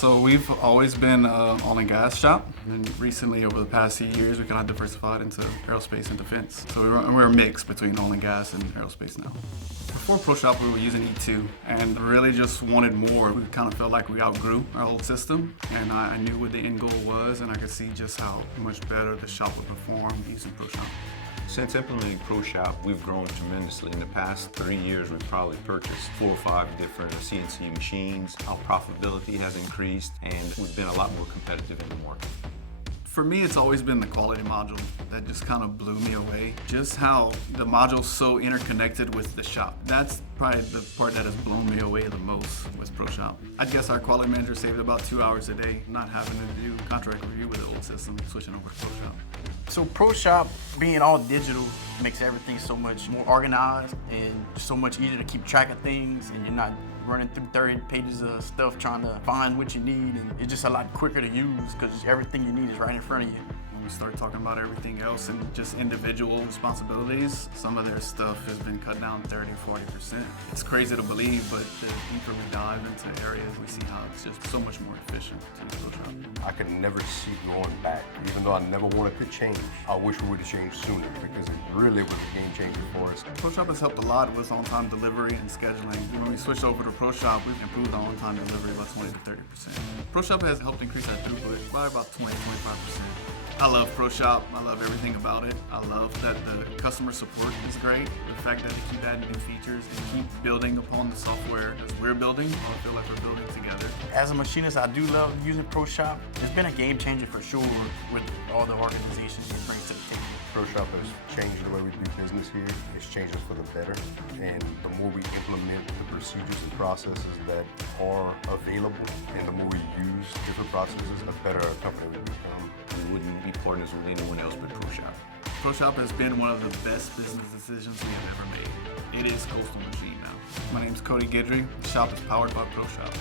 So we've always been an oil and gas shop, and recently over the past few years we kind of diversified into aerospace and defense. So we're a mix between oil and gas and aerospace now. Before ProShop we were using E2 and really just wanted more. We kind of felt like we outgrew our old system, and I knew what the end goal was, and I could see just how much better the shop would perform using ProShop. Since implementing ProShop, we've grown tremendously. In the past 3 years, we've probably purchased 4 or 5 different CNC machines. Our profitability has increased, and we've been a lot more competitive in the market. For me, it's always been the quality module that just kind of blew me away. Just how the module's so interconnected with the shop. That's probably the part that has blown me away the most with ProShop. I guess our quality manager saved about 2 hours a day not having to do contract review with the old system, switching over to ProShop. So ProShop, being all digital, makes everything so much more organized and so much easier to keep track of things, and you're not running through 30 pages of stuff trying to find what you need, and it's just a lot quicker to use because everything you need is right in front of you. When we start talking about everything else and just individual responsibilities, some of their stuff has been cut down 30 or 40%. It's crazy to believe, but the deeper we dive into areas, we see how it's just so much more efficient to use ProShop. I could never see going back, even though I never wanted to change. I wish we would have changed sooner because it really was a game changer for us. ProShop has helped a lot with on-time delivery and scheduling. When we switched over to ProShop, we've improved our on-time delivery by 20 to 30%. ProShop has helped increase our throughput by about 20 to 25%. I love ProShop. I love everything about it. I love that the customer support is great. The fact that they keep adding new features and keep building upon the software as we're building. I feel like we're building together. As a machinist, I do love using ProShop. It's been a game changer for sure with all the organizations it brings to the table. ProShop has changed the way we do business here. It's changed it for the better. And the more we implement the procedures and processes that are available, and the more we use different processes, the better our company will become. We wouldn't be partners with anyone else but ProShop. ProShop has been one of the best business decisions we have ever made. It is Coastal Machine now. My name is Cody Guidry. The shop is powered by ProShop.